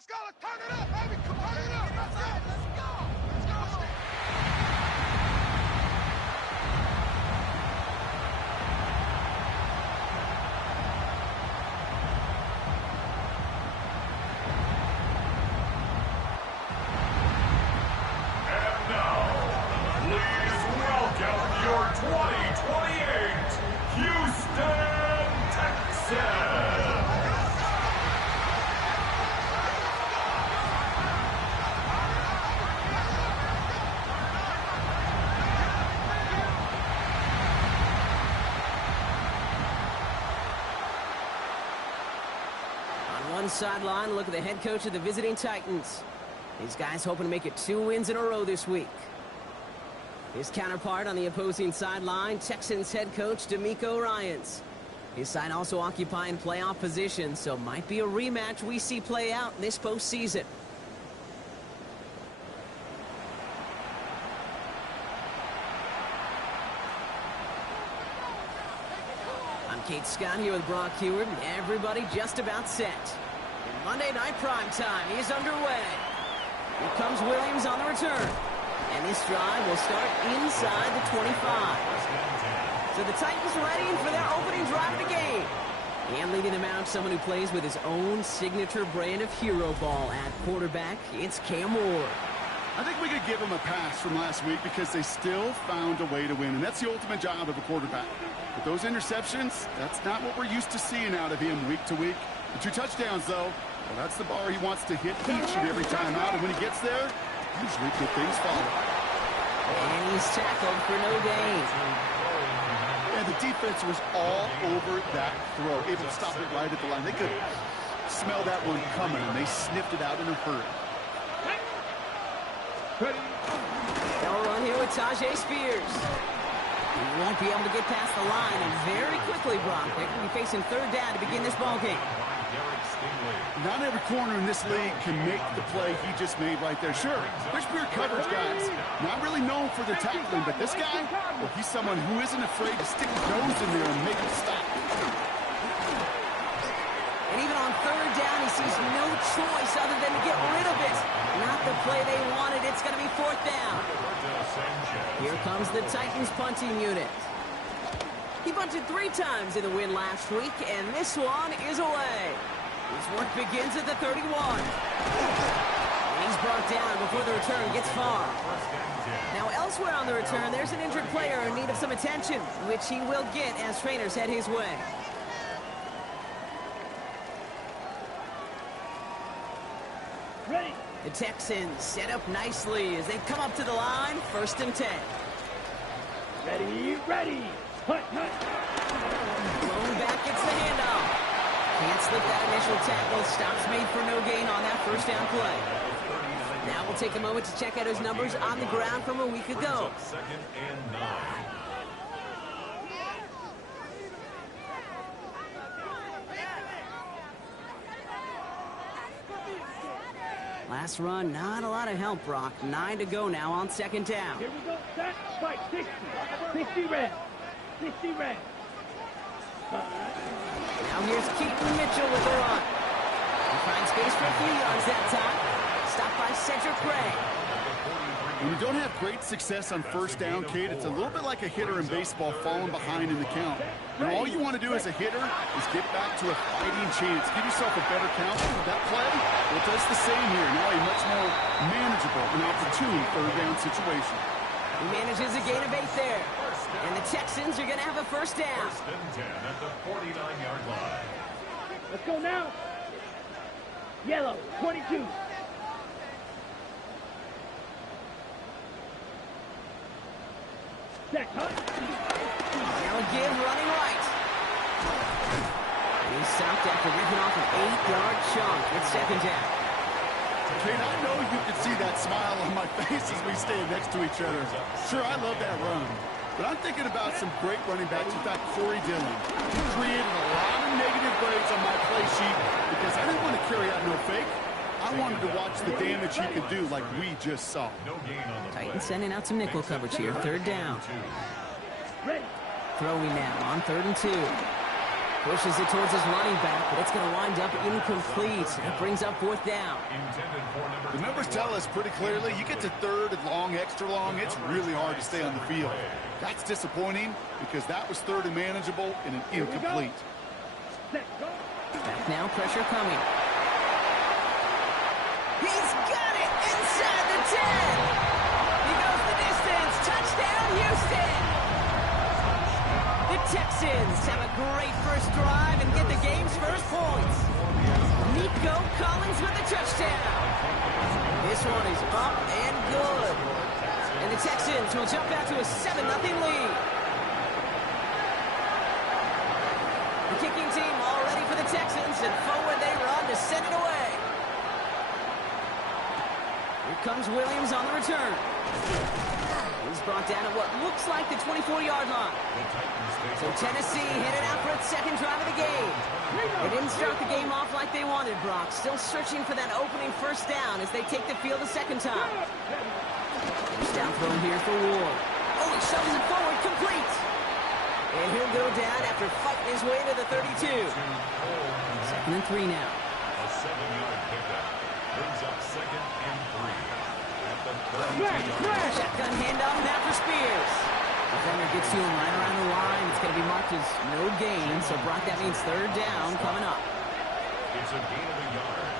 Let's go. Let's turn it up, baby. Turn it up. Let's go. Let's go. Let's go. And now, please welcome your 2028 Houston Texans. One sideline, look at the head coach of the visiting Titans. These guys hoping to make it 2 wins in a row this week. His counterpart on the opposing sideline, Texans head coach DeMeco Ryans. His side also occupying playoff position, so might be a rematch we see play out this postseason. I'm Kate Scott here with Brock Heward, and everybody just about set. And Monday Night Primetime is underway. Here comes Williams on the return. And this drive will start inside the 25. So the Titans ready for their opening drive of the game. And leading them out, someone who plays with his own signature brand of hero ball at quarterback, it's Cam Ward. I think we could give him a pass from last week because they still found a way to win, and that's the ultimate job of a quarterback. But those interceptions, that's not what we're used to seeing out of him week to week. The 2 touchdowns, though, well, that's the bar he wants to hit each and every time out, and when he gets there, usually good things follow. And he's tackled for no gain. And the defense was all over that throw, able to stop it right at the line. They could smell that one coming, and they sniffed it out in a hurry. They'll run here with Tajay Spears. He won't be able to get past the line, and very quickly, Brock, they're going to be facing 3rd down to begin this ballgame. Not every corner in this league can make the play he just made right there. Sure, there's pure coverage guys, not really known for their tackling, but this guy, well, he's someone who isn't afraid to stick his nose in there and make it stop. And even on 3rd down, he sees no choice other than to get rid of it. Not the play they wanted. It's going to be 4th down. Here comes the Titans punting unit. He punted 3 times in the win last week, and this one is away. His work begins at the 31. And he's brought down before the return gets far. Now elsewhere on the return, there's an injured player in need of some attention, which he will get as trainers head his way. Ready. The Texans set up nicely as they come up to the line, 1st and 10. Ready, ready. Hunt, hunt. Blown back, gets the handoff. Can't slip that initial tackle. Stops made for no gain on that 1st down play. Now we'll take a moment to check out his numbers on the ground from a week ago. 2nd and 9. Last run, not a lot of help, Brock. 9 to go now on 2nd down. Here we go. Set. Fight. 60. 60 red. 60 red. Now here's Keaton Mitchell with the run. He finds space for a few yards that time. Stopped by Cedric Gray. When you don't have great success on 1st down, Kate, it's a little bit like a hitter in baseball falling behind in the count. And all you want to do as a hitter is get back to a fighting chance. Give yourself a better count. That play, well, it does the same here. Now a much more manageable and opportune 3rd down situation. He manages a gain of 8 there. And the Texans are going to have a 1st down. 1st and 10 at the 49-yard line. Let's go now. Yellow, 22. Check, hunt. Now again, running right. And he's stopped after ripping off an 8-yard chunk with 2nd down. Kate, I know you can see that smile on my face as we stand next to each other. Sure, I love that run. But I'm thinking about some great running backs. In fact, Corey Dillon. He created a lot of negative grades on my play sheet because I didn't want to carry out no fake. I wanted to watch the damage he could do like we just saw. No gain on the Titans play. sending out some nickel coverage here. 3rd down. Ready. Throwing now on 3rd and 2. Pushes it towards his running back, but it's going to wind up incomplete. That brings up 4th down. The numbers tell us pretty clearly, you get to 3rd and long, extra long, it's really hard to stay on the field. That's disappointing because that was 3rd and manageable and an incomplete. Back now, pressure coming. He's got it inside the 10. He goes the distance. Touchdown, Houston. The Texans have a great first drive and get the game's first points. Nico Collins with the touchdown. This one is up and good. And the Texans will jump out to a 7-0 lead. The kicking team all ready for the Texans, and forward they run to send it away. Here comes Williams on the return. He's brought down at what looks like the 24-yard line. So Tennessee headed out for its 2nd drive of the game. They didn't start the game off like they wanted, Brock. Still searching for that opening 1st down as they take the field a 2nd time. First down thrown here for Ward. Oh, he shoves it forward, complete. And he'll go down after fighting his way to the 32. 2nd and 3 now. A 7-yard pickup brings up 2nd and 3. At the 32-yard. Shotgun handoff now for Spears. Defender gets to him right around the line. It's going to be marked as no gain, so Brock, that means 3rd down coming up. It's a gain of a yard.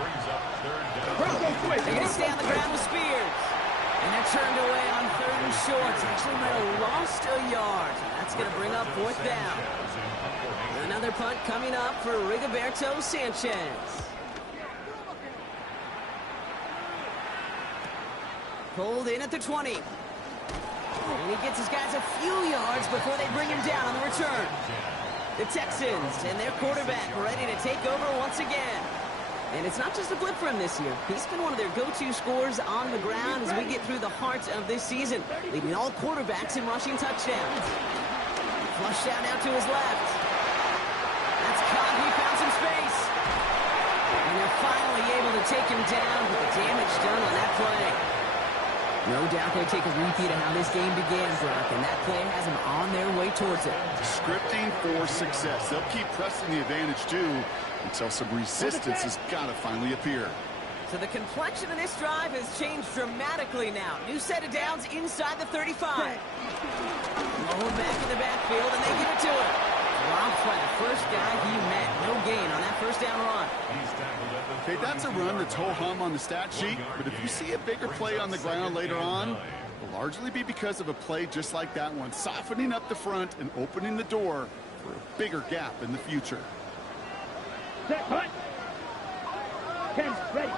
Brings up 3rd down. They're going to stay on the ground with Spears. And they're turned away on 3rd and short. Actually might have lost a yard. So that's going to bring up 4th down. Another punt coming up for Rigoberto Sanchez. Pulled in at the 20. And he gets his guys a few yards before they bring him down on the return. The Texans and their quarterback ready to take over once again. And it's not just a blip for him this year. He's been one of their go-to scorers on the ground as we get through the heart of this season, leading all quarterbacks in rushing touchdowns. Flushed out now to his left. That's caught. He found some space. And they're finally able to take him down, but the damage done on that play. No doubt they'll take a repeat of how this game began, Brock, and that play has them on their way towards it. Scripting for success. They'll keep pressing the advantage, too, until some resistance has got to finally appear. So the complexion of this drive has changed dramatically now. New set of downs inside the 35. Lowered back in the backfield, and they give it to him. Dropped by the first guy he met. No gain on that 1st down run. Okay, that's a run that's ho-hum on the stat sheet, but if you see a bigger play on the ground later on, it'll largely be because of a play just like that one, softening up the front and opening the door for a bigger gap in the future. Set, punt. 10, ready.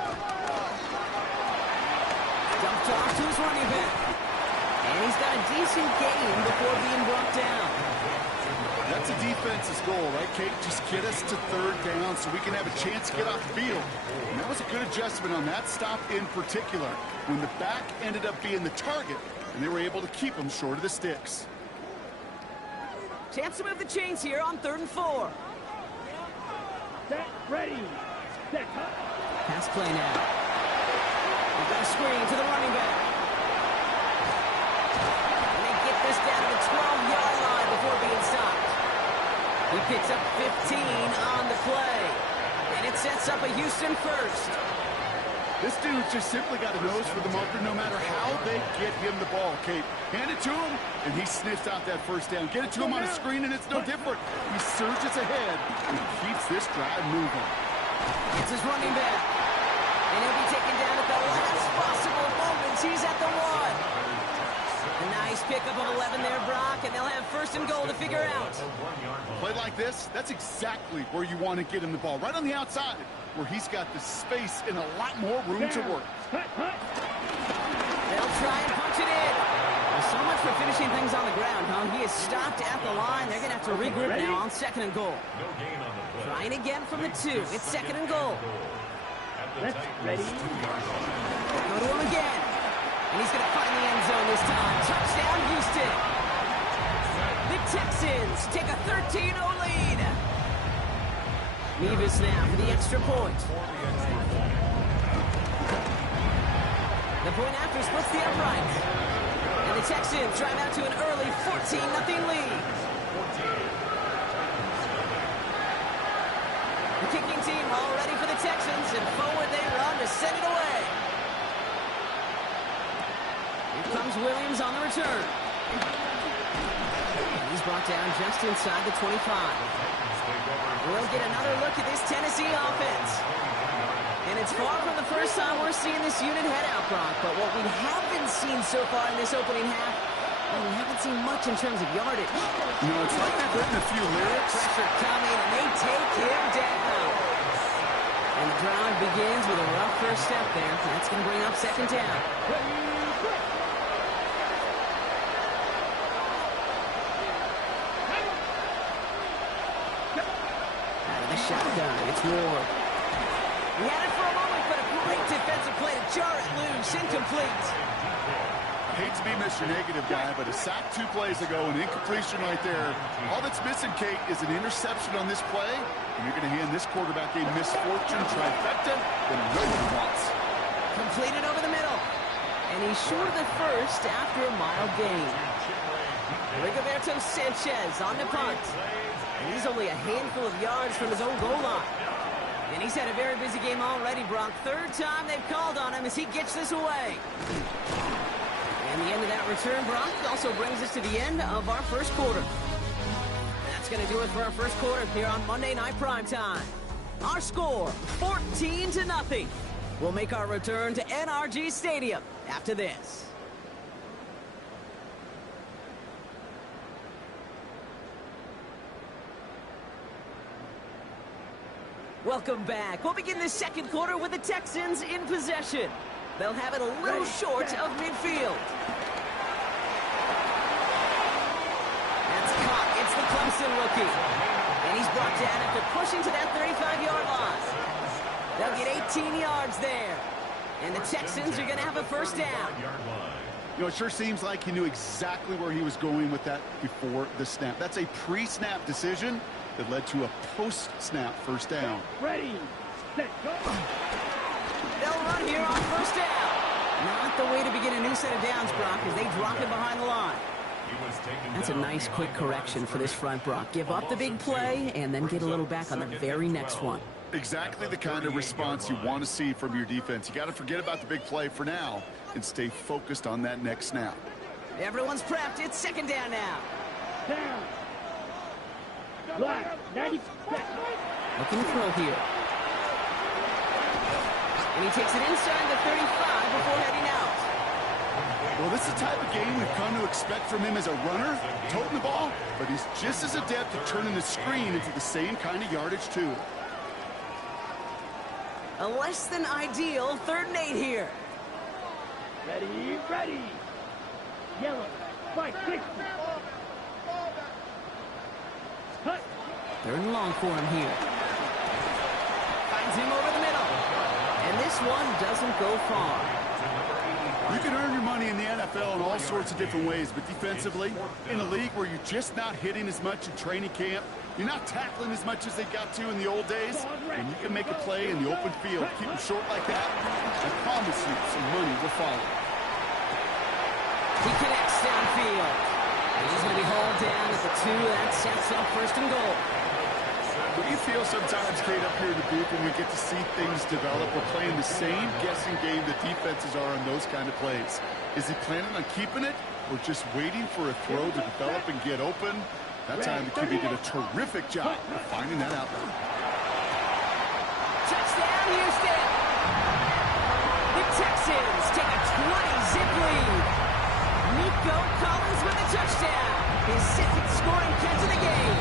Dumped off to his running back. And he's got a decent gain before being brought down. That's a defense's goal, right, Kate? Just get us to 3rd down so we can have a chance to get off the field. And that was a good adjustment on that stop in particular, when the back ended up being the target, and they were able to keep him short of the sticks. Chance to move the chains here on 3rd and 4. Set, ready. Set, punt. Pass play now. They've got a screen to the running back. And they get this down to the 12-yard line before being stopped. He picks up 15 on the play. And it sets up a Houston first. This dude's just simply got a nose for the marker no matter how they get him the ball, Kate. Hand it to him, and he sniffs out that 1st down. Get it to him on a screen, and it's no different. He surges ahead and keeps this drive moving. It's his running back. And he'll be taken down at the last possible moments. He's at the 1. A nice pickup of 11 there, Brock, and they'll have 1st and goal to figure out. Play like this, that's exactly where you want to get him the ball. Right on the outside, where he's got the space and a lot more room to work. They'll try and punch it in. Well, so much for finishing things on the ground, huh? He is stopped at the line. They're going to have to regroup now on 2nd and goal. Trying again from the 2. It's 2nd and goal. Let's ready. Go to him again. And he's going to find the end zone this time. Touchdown, Houston. The Texans take a 13-0 lead. Nevis now for the extra point. The point after splits the upright. And the Texans drive out to an early 14-0 lead. team all ready for the Texans, and forward they run to send it away. Here comes Williams on the return. And he's brought down just inside the 25. We'll get another look at this Tennessee offense. And it's far from the first time we're seeing this unit head out, Brock. But what we haven't seen so far in this opening half, well, we haven't seen much in terms of yardage. You know, it's like they've written a few lyrics. Pressure coming, and they take him down. And the drive begins with a rough first step there. That's going to bring up second down. Out of the shotgun, it's Ward. He had it for a moment, but a great defensive play to jar it loose. Incomplete. Hate to be Mr. Negative guy, but a sack 2 plays ago, an incompletion right there. All that's missing, Kate, is an interception on this play, and you're going to hand this quarterback a misfortune trifecta that nobody wants. Completed over the middle. And he's short of the first after a mild gain. Rigoberto Sanchez on the punt. And he's only a handful of yards from his own goal line. And he's had a very busy game already, Brock. Third time they've called on him as he gets this away. And the end of that return, Brock, also brings us to the end of our first quarter. That's going to do it for our first quarter here on Monday Night Primetime. Our score, 14-0. We'll make our return to NRG Stadium after this. Welcome back. We'll begin the second quarter with the Texans in possession. They'll have it a little short of midfield. That's caught. It's the Clemson rookie. And he's brought down after pushing to that 35-yard line. They'll get 18 yards there. And the Texans are going to have a first down. You know, it sure seems like he knew exactly where he was going with that before the snap. That's a pre-snap decision that led to a post-snap first down. Ready, set, go. They'll run here on first down. Not the way to begin a new set of downs, Brock, as they drop it behind the line. That's a nice quick correction for this front, Brock. Give up the big play and then get a little back on the very next one. Exactly the kind of response you want to see from your defense. You got to forget about the big play for now and stay focused on that next snap. Everyone's prepped. It's second down now. Down. Line, 90. Looking to throw here. And he takes it inside the 35 before heading out. Well, this is the type of game we've come to expect from him as a runner, toting the ball, but he's just as adept at turning the screen into the same kind of yardage, too. A less than ideal 3rd and 8 here. Ready, ready. Yellow, fight, 60. Cut. 3rd and long for him here. Finds him over the middle. And this one doesn't go far. You can earn your money in the NFL in all sorts of different ways, but defensively, in a league where you're just not hitting as much in training camp, you're not tackling as much as they got to in the old days, and you can make a play in the open field, keep them short like that, I promise you some money will follow. He connects downfield. And he's going to be hauled down at the 2. That sets up 1st and goal. What do you feel sometimes, Kate, up here in the booth when we get to see things develop? We're playing the same guessing game that defenses are on those kind of plays. Is he planning on keeping it or just waiting for a throw to develop and get open? That time the QB did a terrific job of finding that out. Touchdown, Houston! The Texans take a 20-zip lead. Nico Collins with a touchdown. His 2nd scoring catch of the game.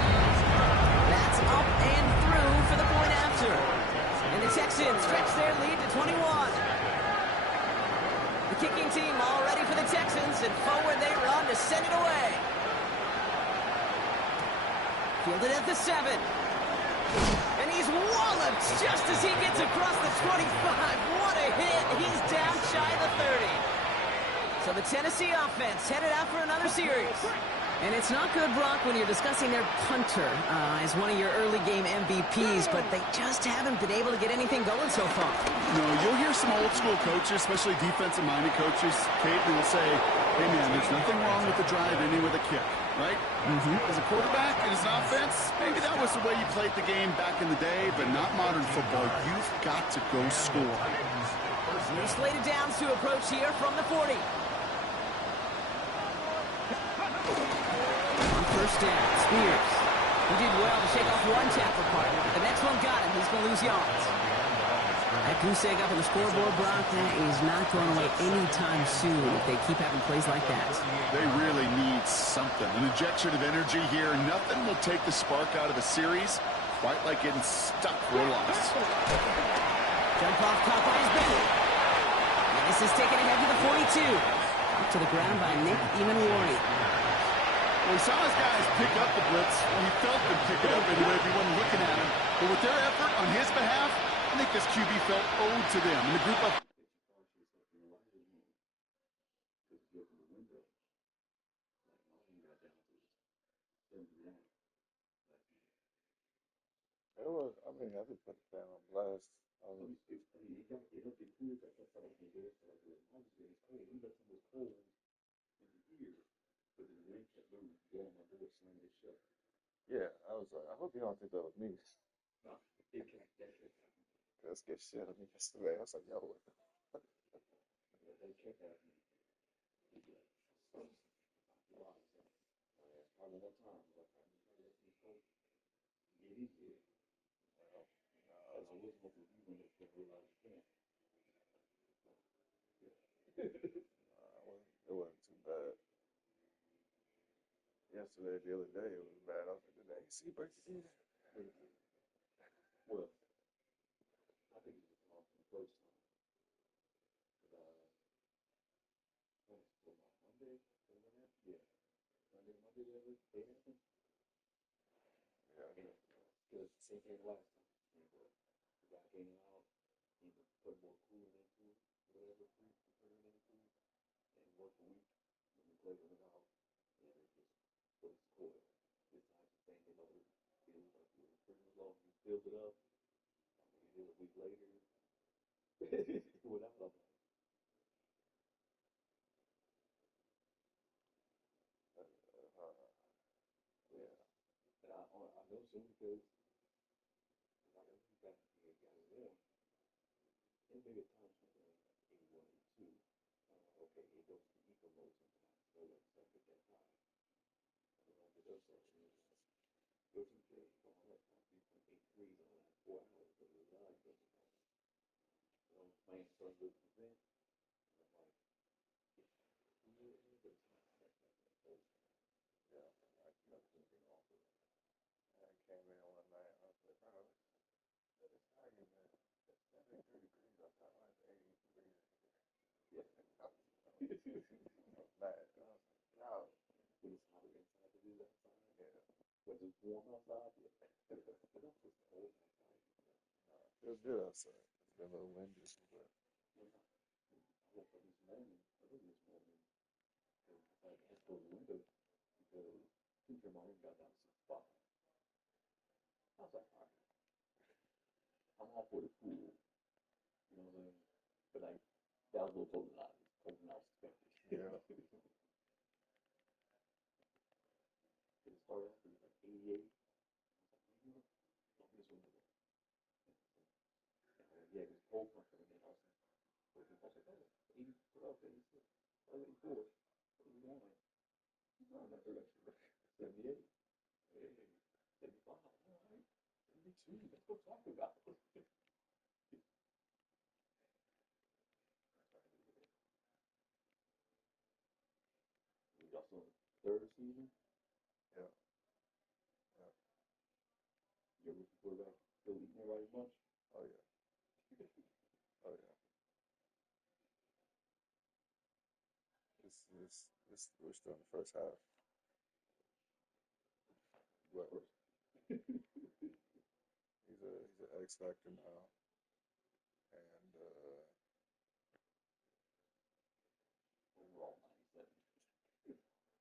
That's up and through for the point after. And the Texans stretch their lead to 21. The kicking team all ready for the Texans, and forward they run to send it away. Fielded at the 7. And he's walloped just as he gets across the 25. What a hit. He's down shy of the 30. So the Tennessee offense headed out for another series. And it's not good, Brock, when you're discussing their punter as one of your early game MVPs, but they just haven't been able to get anything going so far. You know, you'll hear some old school coaches, especially defensive-minded coaches, Kate, and they'll say, hey, man, there's nothing wrong with the drive ending with a kick, right? As a quarterback and as an offense, maybe that was the way you played the game back in the day, but not modern football. You've got to go score. New slated downs to approach here from the 40. On first down, Spears. He did well to shake off one tackle partner, but the next one got him. He's going to lose yards. That goose egg up on the scoreboard, Brock, that is not going away anytime soon if they keep having plays like that. They really need something. An injection of energy here. Nothing will take the spark out of a series quite like getting stuck for a loss. Jump off caught by his belly. And this is taken ahead to the 42. Up to the ground by Nick Emanwari. Well, we saw his guys pick up the blitz. We felt them pick it up anyway if we wasn't looking at him. But with their effort on his behalf, I think this QB felt owed to them. And the group of... I mean, I just put the fan on blast. Yeah, I was like, I hope you don't think that was me. That scared shit out of me yesterday. I was like, yo, what the fuck? It wasn't too bad. Yesterday, the other day, it was bad. I was like, did the AC break again? I came in one night. I was like, bro, it's not even 73 degrees. I thought it was 80 degrees. I was mad. I was like, no. Yeah. It was good outside. It's been a little windy, but yeah. Yeah. Yeah. Oh yeah. Oh yeah. We're still in the first half. But he's an X factor now, and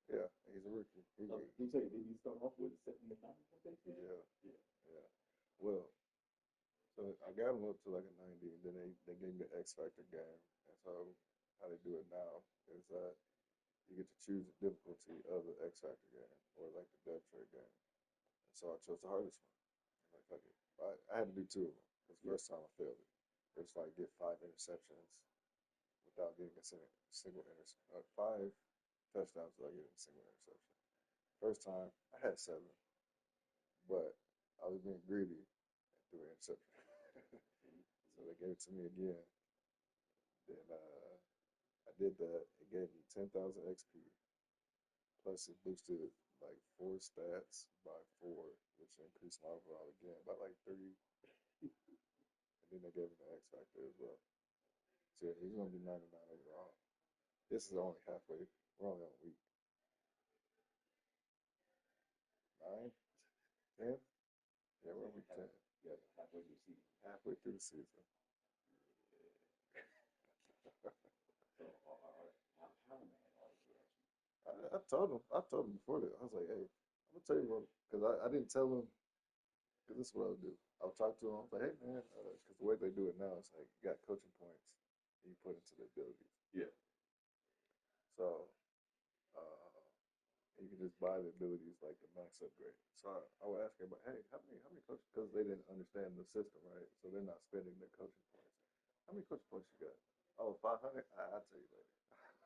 yeah, he's a rookie. Yeah, yeah. Well, So I got them up to like a 90, and then they gave me the X Factor game. And so how they do it now is that you get to choose the difficulty of the X Factor game or like the Death Trade game. And so I chose the hardest one. I'm like, fuck it. I had to do two of them because the first time I failed it. It's like get 5 interceptions without getting a single interception. 5 touchdowns without getting a single interception. First time I had 7, but I was being greedy and threw an interception. So they gave it to me again. Then I did that. It gave me 10,000 XP. Plus it boosted like 4 stats by 4, which increased my overall again by like 30. And then they gave me the X Factor as well. So yeah, he's gonna be 99 overall. This is only halfway. We're only on a week. 9, 10. Yeah, we're on week 10. Yeah, halfway through the season. Halfway through the season. So, how mad are you actually? I told him before that. I was like, hey, I'm gonna tell you what, because I didn't tell him, because this is what I would do. I would talk to him. I was like, hey man, because the way they do it now, it's like you got coaching points and you put into the abilities. Yeah. So you can just buy the abilities like the max upgrade. So I would ask everybody, hey, how many coaches? Because they didn't understand the system, right? So they're not spending their coaching points. How many coaching points you got? Oh, 500. I'll tell you later.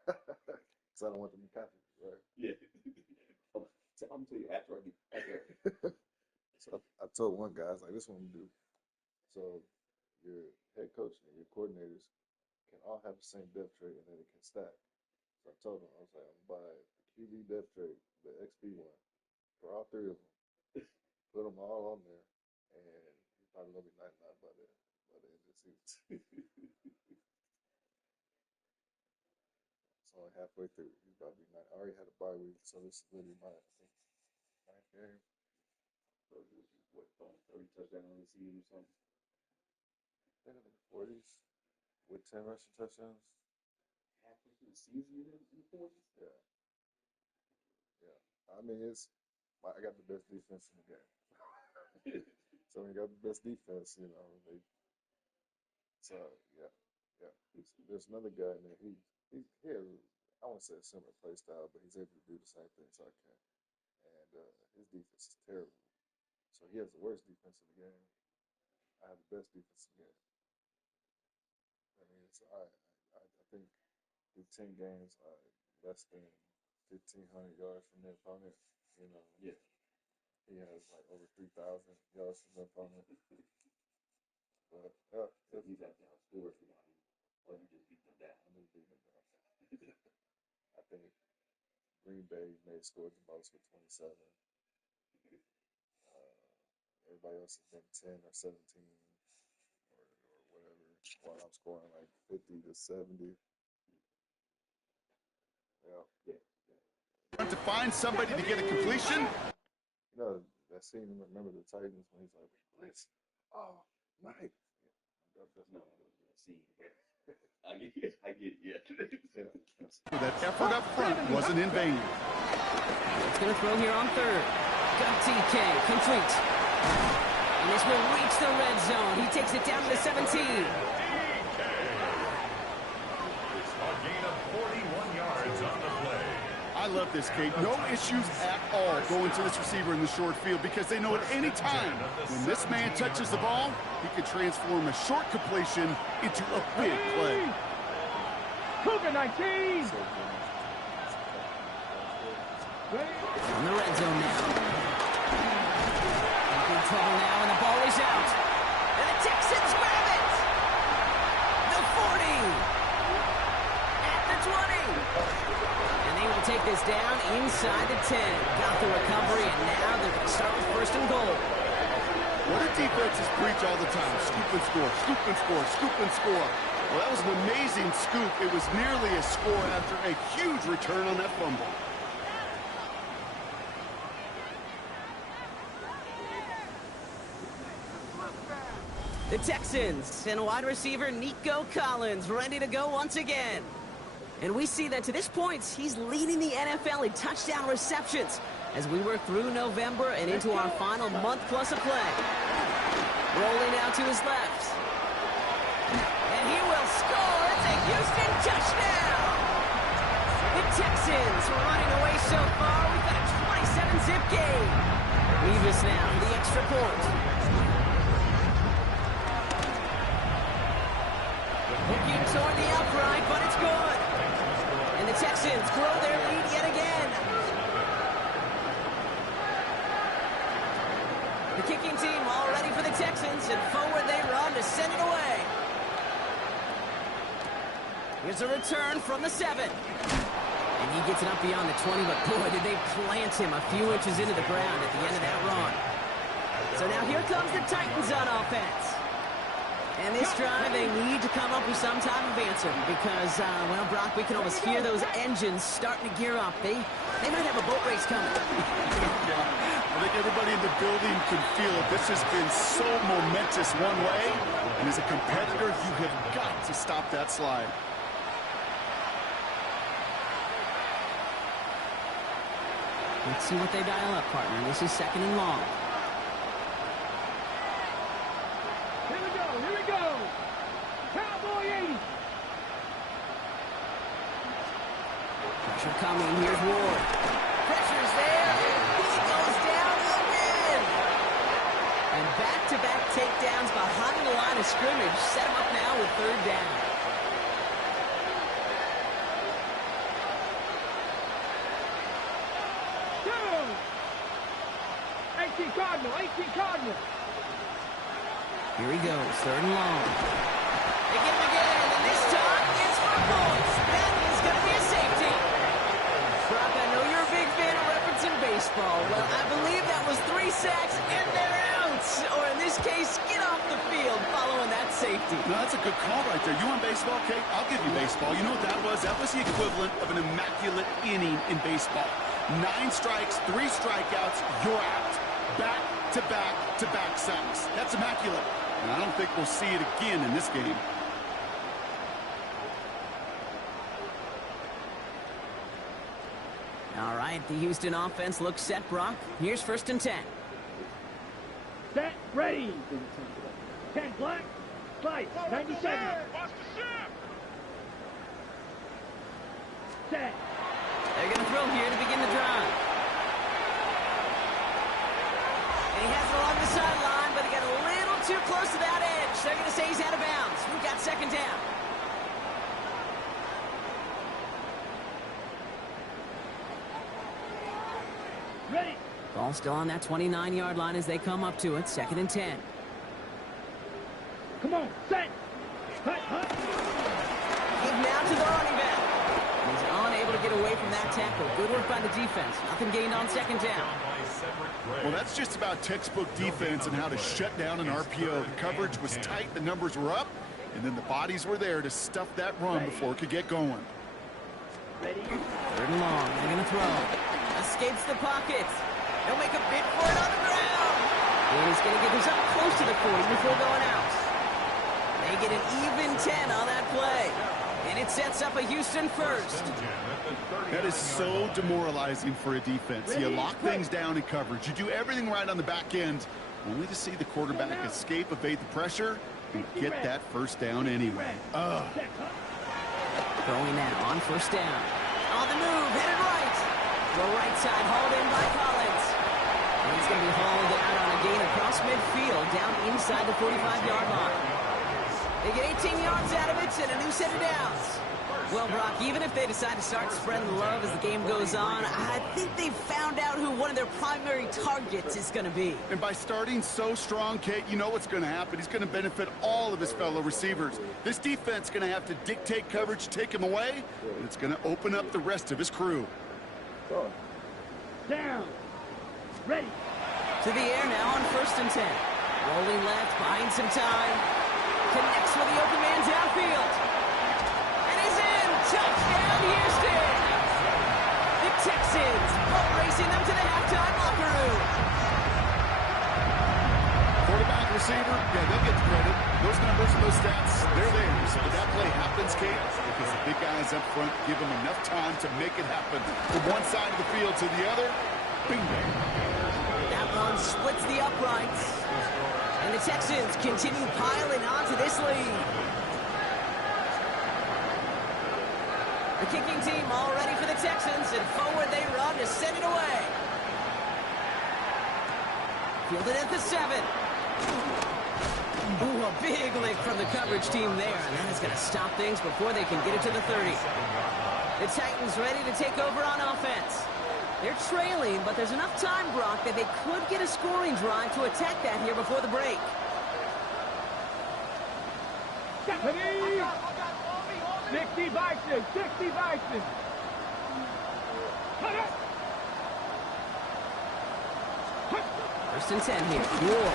Because I don't want them to copy you, right? Yeah. I'm telling you after I get. So I told one guy, I was like, this is what I'm gonna do. So your head coach and your coordinators can all have the same depth trait and then it can stack. So I told him, I was like, I'm gonna buy the QB depth trait, the XP one, for all 3 of them. Put them all on there, and he's probably gonna be 99 by the end of the season. It's only halfway through. He's about to be 9. I already had a bye week, so this is literally my, I think, 9th game. So what, 30 touchdowns on the season or something? I think in the 40s with 10 rushing touchdowns. Halfway through the season, you're in the 40s? Yeah. Yeah. I mean, I got the best defense in the game. So when you got the best defense, you know, so yeah. There's another guy in there. He has, I won't say a similar play style, but he's able to do the same things I can. And his defense is terrible. So he has the worst defense in the game. I have the best defense in the game. I mean, I think through 10 games, less than 1,500 yards from the opponent. You know, Yeah. he has like over 3,000 yards from the opponent. But yeah, So he's at down score somebody, or you just beat them down. I'm just beating him down. I think Green Bay may have scored the most with 27. Everybody else has been 10 or 17 or whatever, while I'm scoring like 50 to 70. Yeah. To find somebody to get a completion. You know, that scene, remember the Titans when he's like, blitz. Oh, Mike. Yeah, that's No, not see. I get it, yeah. That effort up front wasn't in vain. It's going to throw here on 3rd. Got TK, complete. And this will reach the red zone. He takes it down to the 17. A gain of 41 yards on the play. I love this, Kate. No issues at all going to this receiver in the short field because they know at any time when this man touches the ball, he can transform a short completion into a big play. Cougar 19. In the red zone now. In trouble now, and the ball is out. And the Texans grab it. The 40. At the 20. And they will take this down inside the 10. Got the recovery, and now they're going to start with 1st and goal. What do defenses preach all the time? Scoop and score, scoop and score, scoop and score. Well, that was an amazing scoop. It was nearly a score after a huge return on that fumble. The Texans and wide receiver Nico Collins ready to go once again. And we see that to this point, he's leading the NFL in touchdown receptions as we work through November and into our final month plus of play. Rolling out to his left. And he will score. It's a Houston touchdown. The Texans running away so far. We've got a 27-zip game. Revis now for the extra point. Looking toward the upright, but it's good. And the Texans grow their lead yet again. The kicking team all ready for the Texans, and forward they run to send it away. Here's a return from the 7. And he gets it up beyond the 20, but boy, did they plant him a few inches into the ground at the end of that run. So now here comes the Titans on offense. And this drive, they need to come up with some type of answer because, well, Brock, we can almost hear those engines starting to gear up. They might have a boat race coming. I think everybody in the building can feel it. This has been so momentous one way, and as a competitor, you have got to stop that slide. Let's see what they dial up, partner. This is 2nd and long. Here we go. Cowboy 80. Pressure coming. Here's Ward. Pressure's there. And he goes down again. And back-to-back takedowns behind the line of scrimmage. Set him up now with 3rd down. Cardinal. Here he goes, 3rd and long. They get him again, and this time it's for a point. That is going to be a safety. Brock, I know you're a big fan of referencing baseball. Well, I believe that was 3 sacks, and they're out. Or in this case, get off the field following that safety. No, that's a good call right there. You want baseball, Kate? I'll give you baseball. You know what that was? That was the equivalent of an immaculate inning in baseball. 9 strikes, 3 strikeouts, you're out. Back-to-back-to-back sacks. That's immaculate. And I don't think we'll see it again in this game. All right, the Houston offense looks set, Brock. Here's 1st and 10. Set, ready. 10 black, slice, 97. Set. They're going to throw here to begin the drive. And he has it along the sideline, but he got a little too close to that edge. They're going to say he's out of bounds. We've got 2nd down. Ready. Ball still on that 29-yard line as they come up to it. 2nd and 10. Come on, set. Hut. Give now to the running back. He's unable to get away from that tackle. Good work by the defense. Nothing gained on 2nd down. Well, that's just about textbook defense and how to shut down an RPO. The coverage was tight, the numbers were up, and then the bodies were there to stuff that run before it could get going. Ready. 3rd and long. They're going to throw. Escapes the pocket. He'll make a bid for it on the ground. And he's going to get this up close to the 40 before going out. They get an even 10 on that play. And it sets up a Houston 1st. That is so demoralizing for a defense. You lock things down in coverage. You do everything right on the back end, only to see the quarterback escape, evade the pressure, and get that 1st down anyway. Going now on 1st down. On the move, headed right. The right side hauled in by Collins. And he's going to be hauled out on a gain across midfield, down inside the 45-yard line. They get 18 yards out of it and a new set of downs. Well, Brock, even if they decide to start spreading the love as the game goes on, I think they've found out who one of their primary targets is going to be. And by starting so strong, Kate, you know what's going to happen. He's going to benefit all of his fellow receivers. This defense is going to have to dictate coverage, take him away, and it's going to open up the rest of his crew. Down. Ready. To the air now on 1st and 10. Rolling left, buying some time. Connects with the open man downfield. And he's in. Touchdown, Houston. The Texans boat racing them to the halftime locker room. Quarterback, receiver, yeah, they'll get the credit. Those numbers and those stats, they're theirs. But that play happens, Kate, because the big guys up front give them enough time to make it happen. From one side of the field to the other, bingo. That one splits the uprights. And the Texans continue piling onto this lead. The kicking team all ready for the Texans, and forward they run to send it away. Fielded at the 7. Ooh, a big lick from the coverage team there, and that is going to stop things before they can get it to the 30. The Titans ready to take over on offense. They're trailing, but there's enough time, Brock, that they could get a scoring drive to attack that here before the break. Ready? 60 Vikings, 60 Vikings. First and 10 here. Whoa.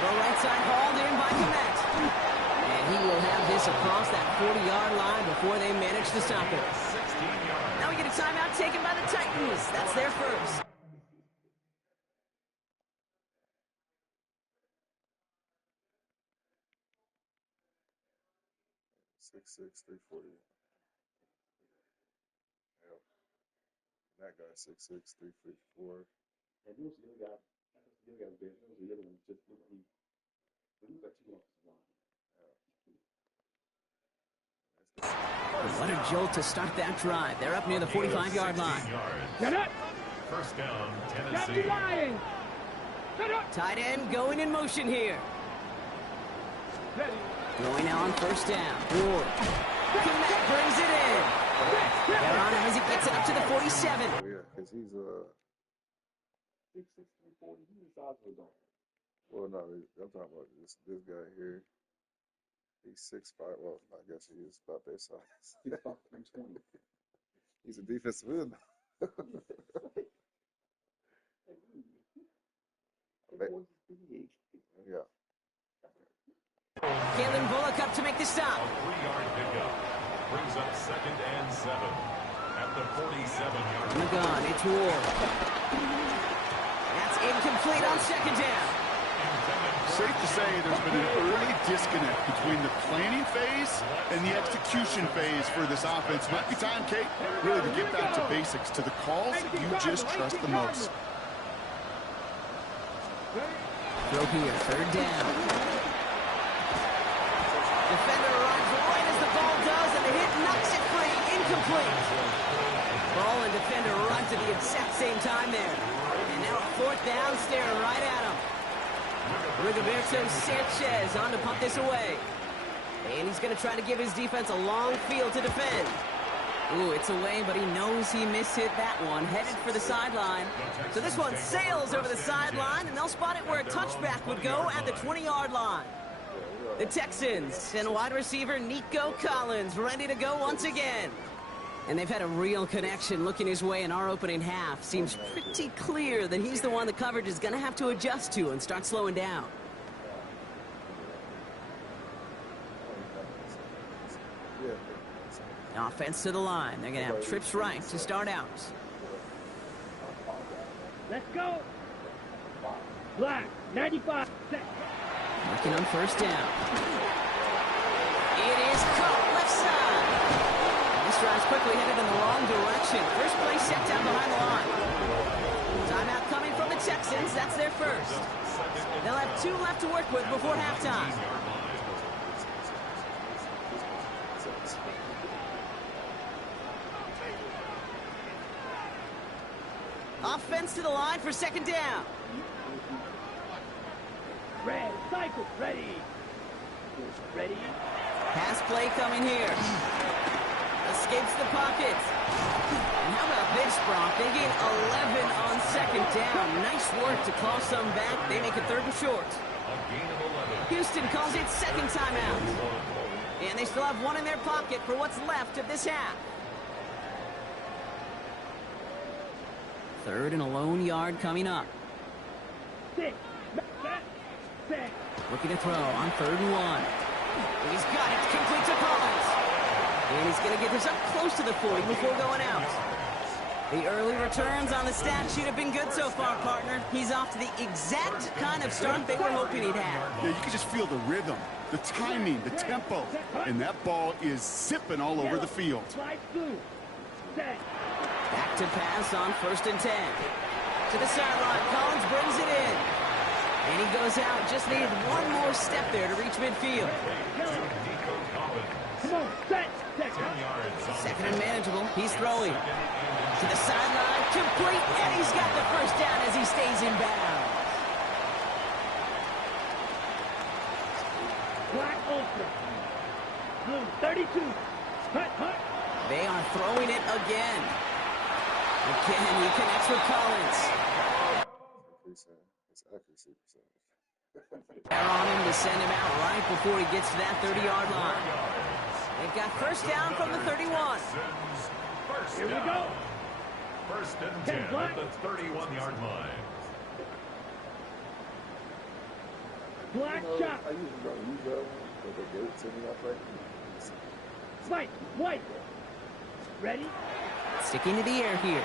The right side hauled in by Komet. And he will have this across that 40-yard line before they manage to stop it. Now we get a timeout taken by the Titans. That's their first. 6'6", 340. Yep. That guy 6'6", 354. And he was the other guy. The other guy was there. The other one just he was like 2 offensive line. What a jolt to start that drive. They're up near the 45-yard line. Get up. First down, Got Tennessee. the Lions. Get up. Tight end going in motion here. Ready. Going now on first down. Ward. Komet brings it in. They're on him as he gets it up to the 47. Oh, yeah, because he's 6'6", 340. He's the size of a dog. well, no, I'm talking about this guy here. He's 6'5". Well, I guess he is about their size. He's about 320. He's a defensive end. Yeah. Kalen Bullock up to make the stop. A 3-yard pickup. Brings up 2nd and 7 at the 47-yard On the gun, it's Ward. That's incomplete on second down. Safe to say there's been an early disconnect between the planning phase and the execution phase for this offense. Might be time, Kate, really to get back to basics, to the calls you just trust the most. Throw here, third down. Defender runs right as the ball does, and the hit knocks it free. Incomplete. Ball and defender run to the exact same time there. And now a fourth down, staring right at him. Rigoberto Sanchez on to pump this away. And he's going to try to give his defense a long field to defend. Ooh, it's away, but he knows he mishit that one. Headed for the sideline. So this one sails over the sideline, and they'll spot it where a touchback would go at the 20-yard line. The Texans and wide receiver Nico Collins ready to go once again. And they've had a real connection looking his way in our opening half. Seems pretty clear that he's the one the coverage is going to have to adjust to and start slowing down. Offense to the line. They're going to have trips right to start out. Let's go. Black, 95. Working on first down. It is caught left side. This drive's quickly headed in the wrong direction. First play set down behind the line. Timeout coming from the Texans. That's their first. They'll have 2 left to work with before halftime. Offense to the line for second down. Red, cycle, ready. Ready. Pass play coming here. Escapes the pocket. And how about this, Brock? They gain 11 on second down. Nice work to call some back. They make it 3rd and short. Houston calls it second timeout. And they still have 1 in their pocket for what's left of this half. 3rd and a lone yard coming up. 6, 7. Looking to throw on 3rd and 1. He's got it. Complete to Collins. And he's going to get this up close to the 40 before going out. The early returns on the stat sheet have been good so far, partner. He's off to the exact kind of start they were hoping he'd have. Yeah, you can just feel the rhythm, the timing, the tempo, and that ball is zipping all over the field. Slide through. Set. Back to pass on 1st and 10. To the sideline, Collins brings it in. And he goes out, just needed one more step there to reach midfield. Come on, set. 2nd and manageable, he's throwing. To the sideline, complete, and he's got the 1st down as he stays in bounds. Black ultra. Blue 32. Hut. They are throwing it again. Again, he connects with Collins. It's accuracy percentage. They're on him to send him out right before he gets to that 30-yard line. They've got 1st down from the 31. Here we go. 1st and 10 at the 31-yard line. Black shot. I usually don't use that one, but they gave it to me. I practice. Spike. White. Ready? Sticking to the air here.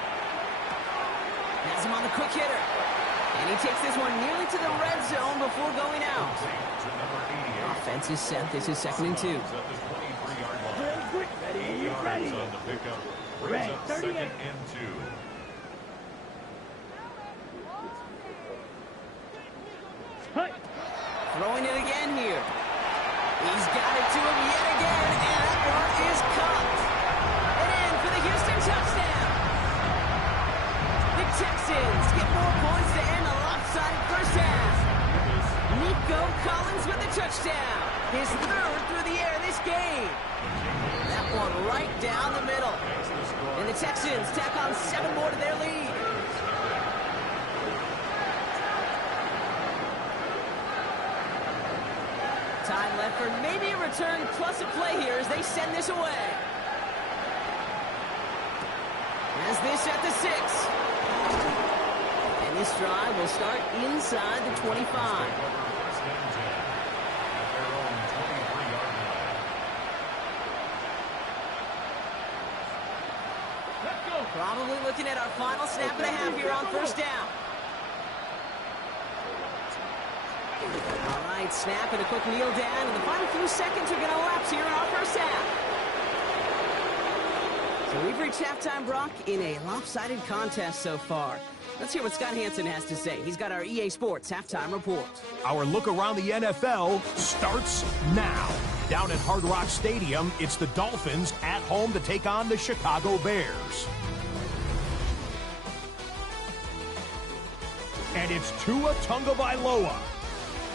Has him on the quick hitter. And he takes this one nearly to the red zone before going out. Offense is set. This is 2nd and 2. Real quick. Ready. On the pickup. Brings up 2nd and 2. Hut. Throwing it again here. He's got it to him yet again, and that one is caught. And in for the Houston touchdown. The Texans get more points to end a lopsided 1st half. Nico Collins with the touchdown. His 3rd through the air this game. That one right down the middle. And the Texans tack on 7 more to their lead. Time left for maybe a return plus a play here as they send this away. As this at the 6. And this drive will start inside the 25. Probably looking at our final snap and a half here on 1st down. All right, snap and a quick kneel down, and the final few seconds are going to lapse here in our 1st half. So we've reached halftime, Brock, in a lopsided contest so far. Let's hear what Scott Hansen has to say. He's got our EA Sports halftime report. Our look around the NFL starts now. Down at Hard Rock Stadium, it's the Dolphins at home to take on the Chicago Bears. And it's Tua Tagovailoa.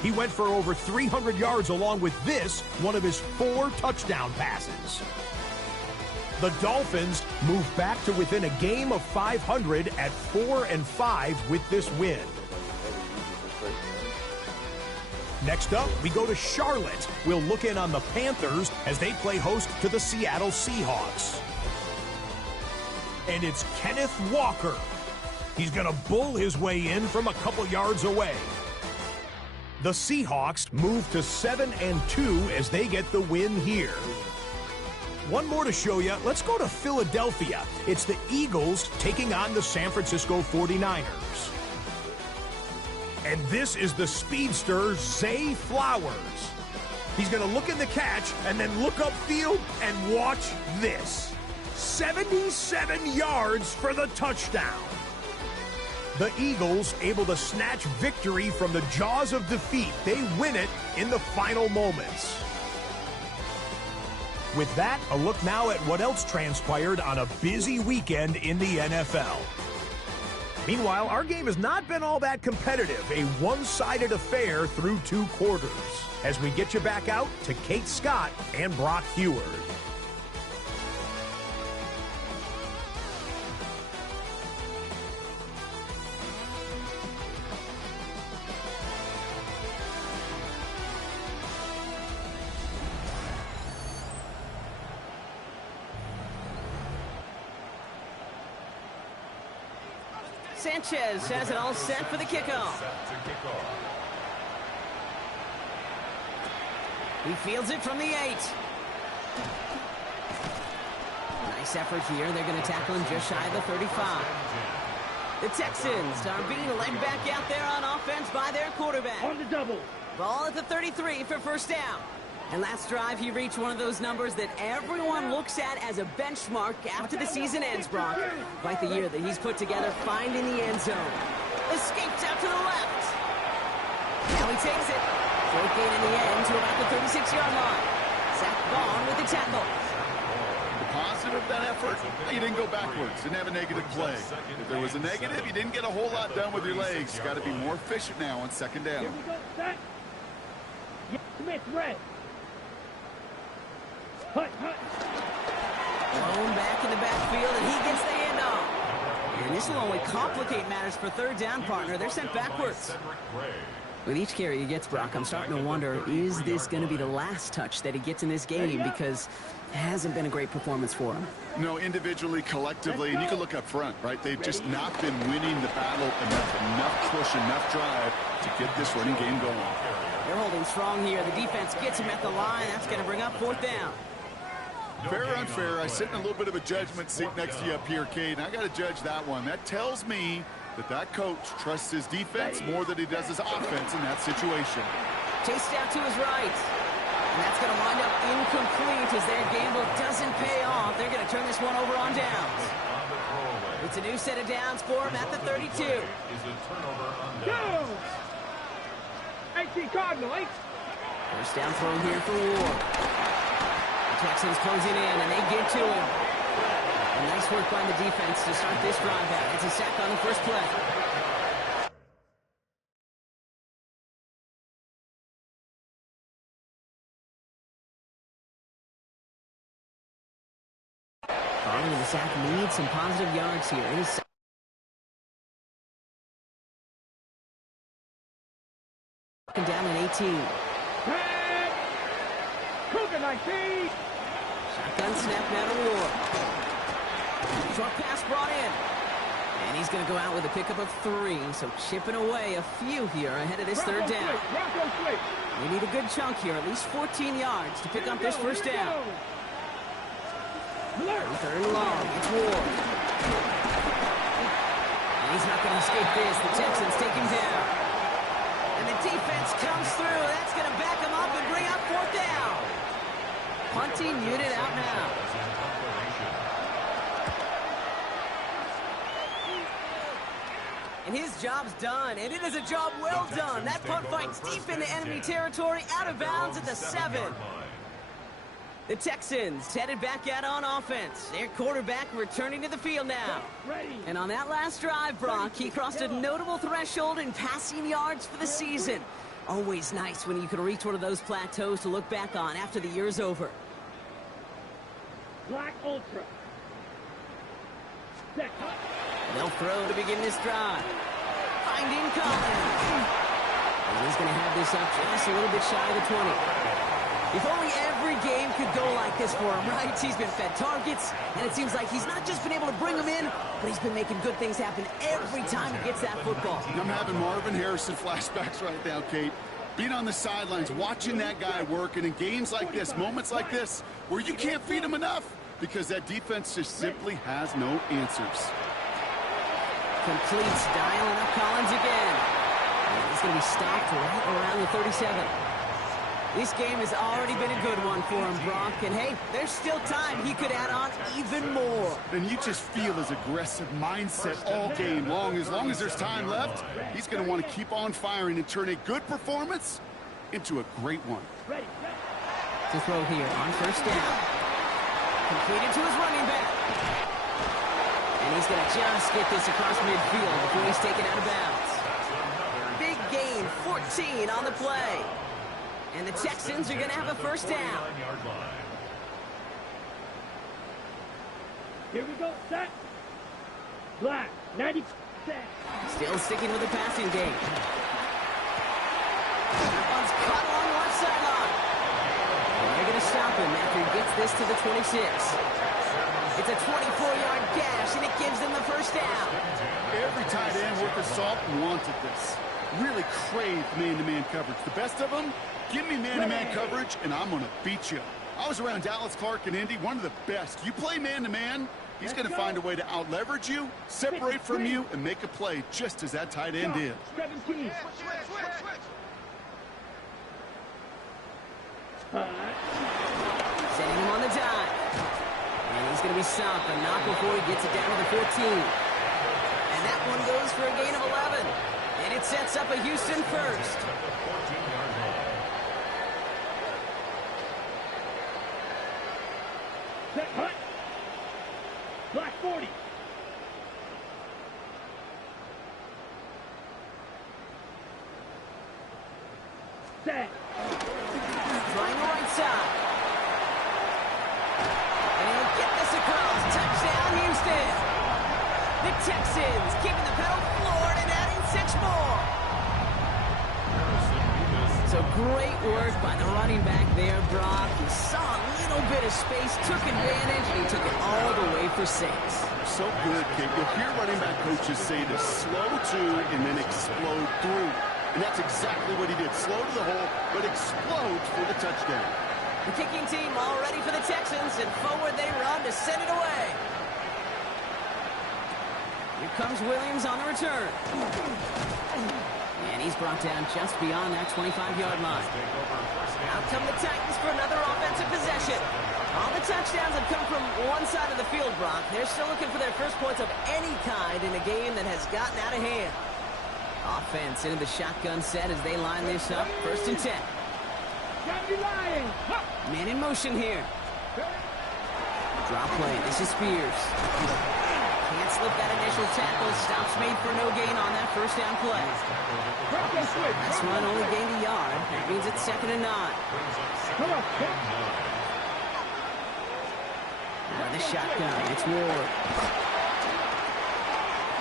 He went for over 300 yards along with this, one of his 4 touchdown passes. The Dolphins move back to within a game of 500 at 4-5 with this win. Next up, we go to Charlotte. We'll look in on the Panthers as they play host to the Seattle Seahawks. And it's Kenneth Walker. He's going to bull his way in from a couple yards away. The Seahawks move to 7-2 as they get the win here. One more to show you. Let's go to Philadelphia. It's the Eagles taking on the San Francisco 49ers. And this is the speedster, Zay Flowers. He's going to look in the catch and then look upfield and watch this. 77 yards for the touchdown. The Eagles able to snatch victory from the jaws of defeat. They win it in the final moments. With that, a look now at what else transpired on a busy weekend in the NFL. Meanwhile, our game has not been all that competitive, a one-sided affair through 2 quarters. As we get you back out to Kate Scott and Brock Heward. Sanchez has it all set for the kickoff. He fields it from the 8. Nice effort here. They're going to tackle him just shy of the 35. The Texans are being led back out there on offense by their quarterback. On the double. Ball at the 33 for 1st down. And last drive, he reached one of those numbers that everyone looks at as a benchmark after the season ends, Brock. Quite the year that he's put together, finding the end zone. Escapes out to the left. Now he takes it. Short gain in the end to about the 36-yard line. Zach Vaughn with the tackle. The positive of that effort, he didn't go backwards, didn't have a negative play. If there was a negative, you didn't get a whole lot done with your legs. You got to be more efficient now on second down. Here we go, set. Smith, red. Hut. Thrown back in the backfield, and he gets the handoff. And this will only complicate matters for third down, partner. They're sent backwards. With each carry he gets, Brock, I'm starting to wonder, is this going to be the last touch that he gets in this game? Because it hasn't been a great performance for him. No, individually, collectively, and you can look up front, right? They've just not been winning the battle enough push, enough drive to get this running game going. They're holding strong here. The defense gets him at the line. That's going to bring up fourth down. Fair or unfair, I sit in a little bit of a judgment seat next to you up here, Cade, and I got to judge that one. That tells me that coach trusts his defense more than he does his offense in that situation. Chased out to his right. And that's going to wind up incomplete as their gamble doesn't pay off. They're going to turn this one over on downs. It's a new set of downs for him at the 32. Go! 18 Cardinal, 8. First down throw here for Ward. The Texans closing in, and they get to him. And nice work by the defense to start this drive out. It's a sack on the first play. Following the sack needs some positive yards here. It is second down and 18. Cougar 19. Shotgun snap now to Ward. Short pass brought in. And he's going to go out with a pickup of 3. So chipping away a few here ahead of this third down. We need a good chunk here, at least 14 yards to pick up this first down. Third and long. It's Ward. And he's not going to escape this. The Texans take him down. And the defense comes through. That's going to back him up and bring up fourth down. Punting unit out now. And his job's done, and it is a job well done. That punt fights deep into enemy territory, out of bounds at the 7. The Texans headed back out on offense. Their quarterback returning to the field now. And on that last drive, Brock, he crossed a notable threshold in passing yards for the season. Always nice when you can reach one of those plateaus to look back on after the year's over. Black Ultra. They'll throw to begin this drive. Finding Collins. And he's going to have this up just a little bit shy of the 20. If only every game could go like this for him, right? He's been fed targets, and it seems like he's not just been able to bring them in, but he's been making good things happen every time he gets that football. I'm having Marvin Harrison flashbacks right now, Kate. Being on the sidelines, watching that guy work, and in games like this, moments like this, where you can't feed him enough because that defense just simply has no answers. Completes, dialing up Collins again. And he's going to be stopped right around the 37. This game has already been a good one for him, Brock. And, hey, there's still time he could add on even more. And you just feel his aggressive mindset all game long. As long as there's time left, he's going to want to keep on firing and turn a good performance into a great one. To throw here on first down. Completed to his running back. And he's going to just get this across midfield before he's taken out of bounds. Big gain, 14 on the play. And the Texans are going to have a first down. Here we go, set. Black, 90 set. Still sticking with the passing game. That one's caught along the left sideline. And they're going to stop him after he gets this to the 26. It's a 24-yard gash, and it gives them the first down. Every tight end worth his salt wanted this. Really craved man-to-man coverage. The best of them, give me man-to-man coverage, and I'm going to beat you. I was around Dallas Clark and Indy, one of the best. You play man-to-man, he's going to find a way to out-leverage you, separate from you, and make a play just as that tight end did. 17. Sending him on the dive. And he's going to be stopped, but not before he gets it down to the 14. And that one goes for a gain of 11. And it sets up a Houston first. Set, hut. Black 40. Set. Trying the right side. And he'll get this across. Touchdown, Houston. The Texans keeping the pedal floored and adding 6 more. So great work by the running back there, Brock. He saw a little bit of space, took advantage, and he took it all the way for 6. So good, kid. You'll hear running back coaches say to slow to and then explode through. And that's exactly what he did. Slow to the hole, but explodes for the touchdown. The kicking team all ready for the Texans, and forward they run to send it away. Here comes Williams on the return. And he's brought down just beyond that 25-yard line. Out come the Titans for another offensive possession. All the touchdowns have come from one side of the field, Brock. They're still looking for their first points of any kind in a game that has gotten out of hand. Offense into the shotgun set as they line this up. 1st and 10. Man in motion here. Drop play. This is Spears. Can't slip that initial tackle. Stops made for no gain on that 1st down play. This run only gained a yard. That means it's 2nd and 9. Out of the shotgun. It's Ward.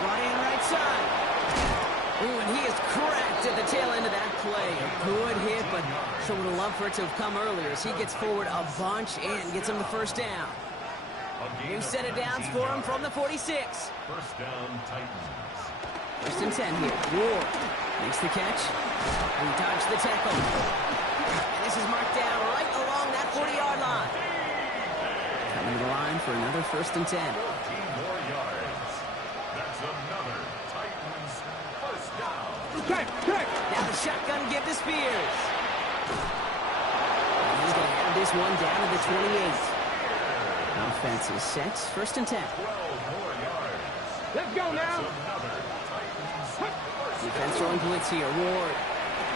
Right in, right side. Ooh, and he is cracked at the tail end of that play. A good hit, but sure would have loved for it to have come earlier as he gets forward a bunch and gets him the 1st down. New set of downs for him from the 46. 1st down, Titans. 1st and 10 here. Ward makes the catch. And he dodged the tackle. And this is marked down right along that 40-yard line. Coming to the line for another 1st and 10. 14 more yards. That's another Titans first down. Now the shotgun give to Spears. And he's going to have this one down to the 28. Offense is set. 1st and 10. 12 more yards. Let's go now. Another Titans first Defense throwing blitz here. Ward.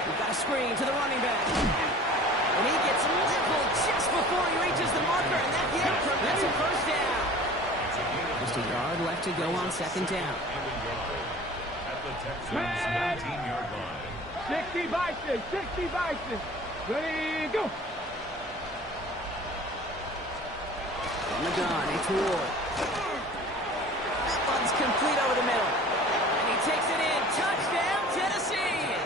We've got a screen to the running back. And he gets leveled just before he reaches the marker. And that hit prevents a 1st down. Just a yard left to go on 2nd down. at the Texans' 19-yard line. 60 Bison, 60 Bison. Ready, go. On the gun, it's Ward. That one's complete over the middle. And he takes it in. Touchdown, Tennessee!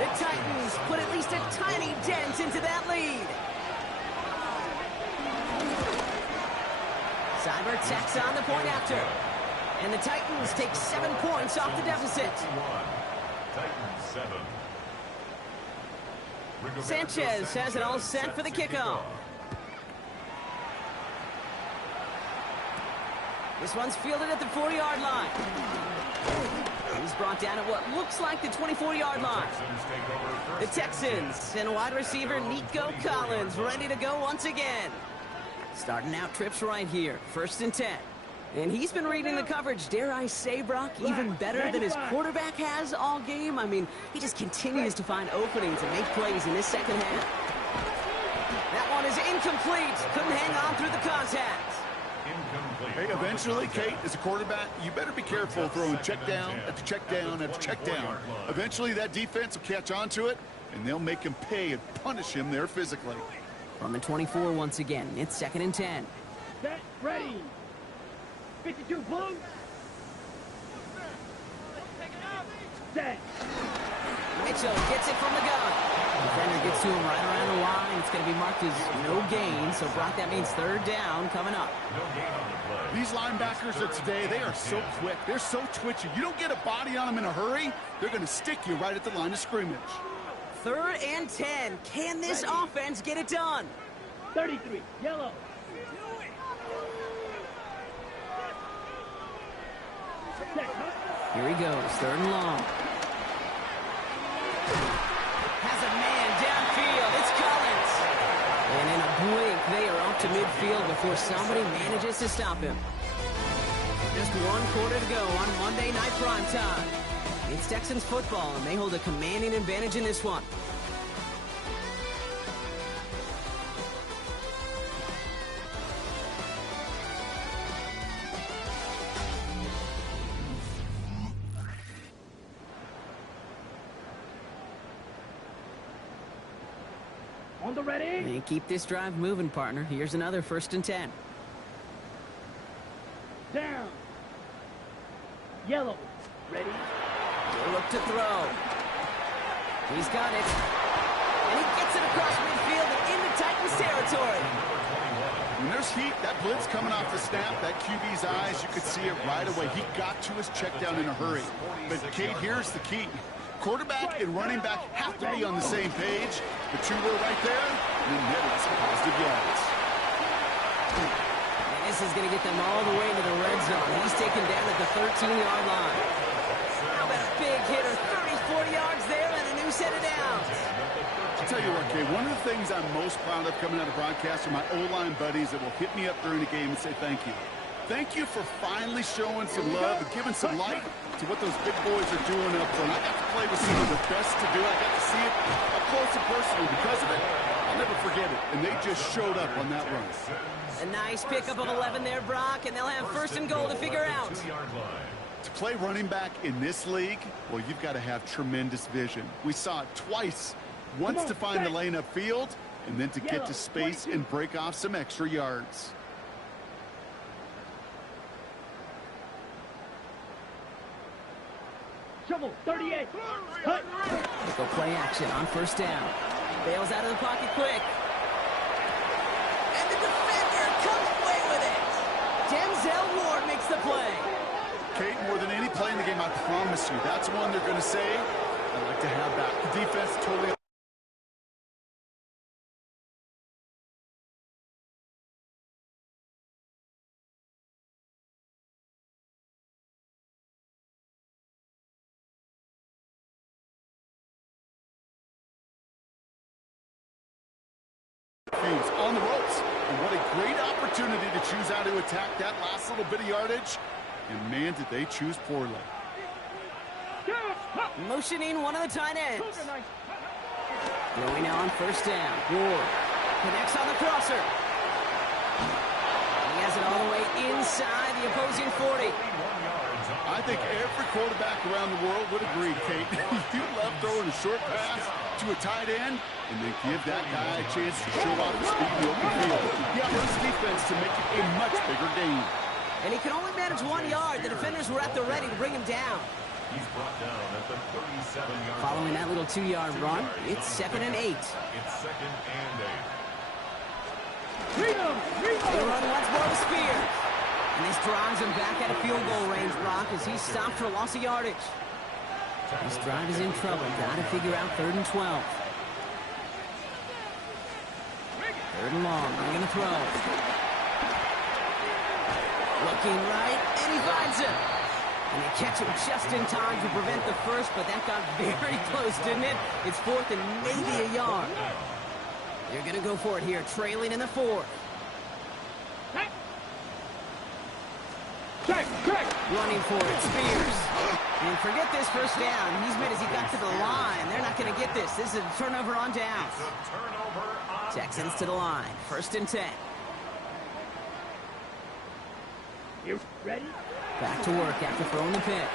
The Titans put at least a tiny dent into that lead. Cyber tacks on the point after. And the Titans take 7 points off the deficit. Titans 7. Sanchez has it all set for the kickoff. This one's fielded at the 4-yard line. He's brought down at what looks like the 24-yard line. The Texans and wide receiver Nico Collins ready to go once again. Starting out trips right here. 1st and 10. And he's been reading the coverage, dare I say, Brock, even better than his quarterback has all game. I mean, he just continues to find openings and make plays in this second half. That one is incomplete. Couldn't hang on through the contact. Hey, eventually, Kate, as a quarterback, you better be careful throwing check down after check down after check down. Eventually, that defense will catch on to it, and they'll make him pay and punish him there physically. From the 24 once again, it's 2nd and 10. Set, ready. 52 blue. Set. Mitchell gets it from the gun. Defender gets to him right around the line. It's going to be marked as no gain. So, Brock, that means 3rd down coming up. These linebackers of today, they are so quick. They're so twitchy. You don't get a body on them in a hurry, they're going to stick you right at the line of scrimmage. 3rd and 10. Can this offense get it done? 33, yellow. Here he goes, 3rd and long. Has a man downfield. It's Collins. to midfield before somebody manages to stop him. Just 1 quarter to go on Monday Night Primetime. It's Texans football, and they hold a commanding advantage in this one. On the ready. And keep this drive moving, partner. Here's another 1st and 10. Down. Yellow. Ready. He'll look to throw. He's got it. And he gets it across midfield and into Titans territory. When there's heat, that blitz coming off the snap, that QB's eyes, you could see it right away. He got to his check down in a hurry. But, Kate, here's the key. Quarterback and running back have to be on the same page. The two were right there, and then netted some positive yards. And this is going to get them all the way into the red zone. He's taken down at the 13-yard line. How about a big hitter, 30, 40 yards there, and a new set of downs. I'll tell you what, Kay, one of the things I'm most proud of coming out of broadcast are my O-line buddies that will hit me up during the game and say thank you. Thank you for finally showing some love and giving some light to what those big boys are doing up front. I got to play with some of the best to do it. I got to see it up close and personal. Because of it, I'll never forget it. And they just showed up on that run. A nice pickup of 11 there, Brock, and they'll have 1st and goal to figure out. To play running back in this league, well, you've got to have tremendous vision. We saw it twice. Once to find the lane upfield, and then to get to space and break off some extra yards. Shovel. 38. Cut. Go play action on 1st down. Bails out of the pocket quick. And the defender comes away with it. Denzel Ward makes the play. Kate, more than any play in the game, I promise you, that's one they're going to say, I'd like to have that. The defense totally... on the ropes, and what a great opportunity to choose how to attack that last little bit of yardage, and man, did they choose poorly. Motioning one of the tight ends. Throwing now on 1st down. Ward connects on the crosser. He has it all the way inside the opposing 40. I think every quarterback around the world would agree, Kate. You love throwing a short pass to a tight end and then give that guy a chance to show off the speed in the open field. Yeah, his defense to make it a much bigger game. And he can only manage 1 yard. The defenders were at the ready to bring him down. He's brought down at the 37-yard line. Following that little 2-yard run, it's 2nd and 8. It's 2nd and 8. Freedom. They run once more to Spears. And this drives him back out of field goal range, Brock, as he's stopped for a loss of yardage. This drive is in trouble. Got to figure out 3rd and 12. 3rd and long. They're going to throw. Looking right, and he finds him. And they catch him just in time to prevent the first, but that got very close, didn't it? It's 4th and maybe a yard. They're going to go for it here, trailing in the 4th. Running for it, Spears. And forget this 1st down. He's made as he got to the line. They're not going to get this. This is a turnover on downs. Texans to the line. 1st and 10. You ready? Back to work after throwing the pick.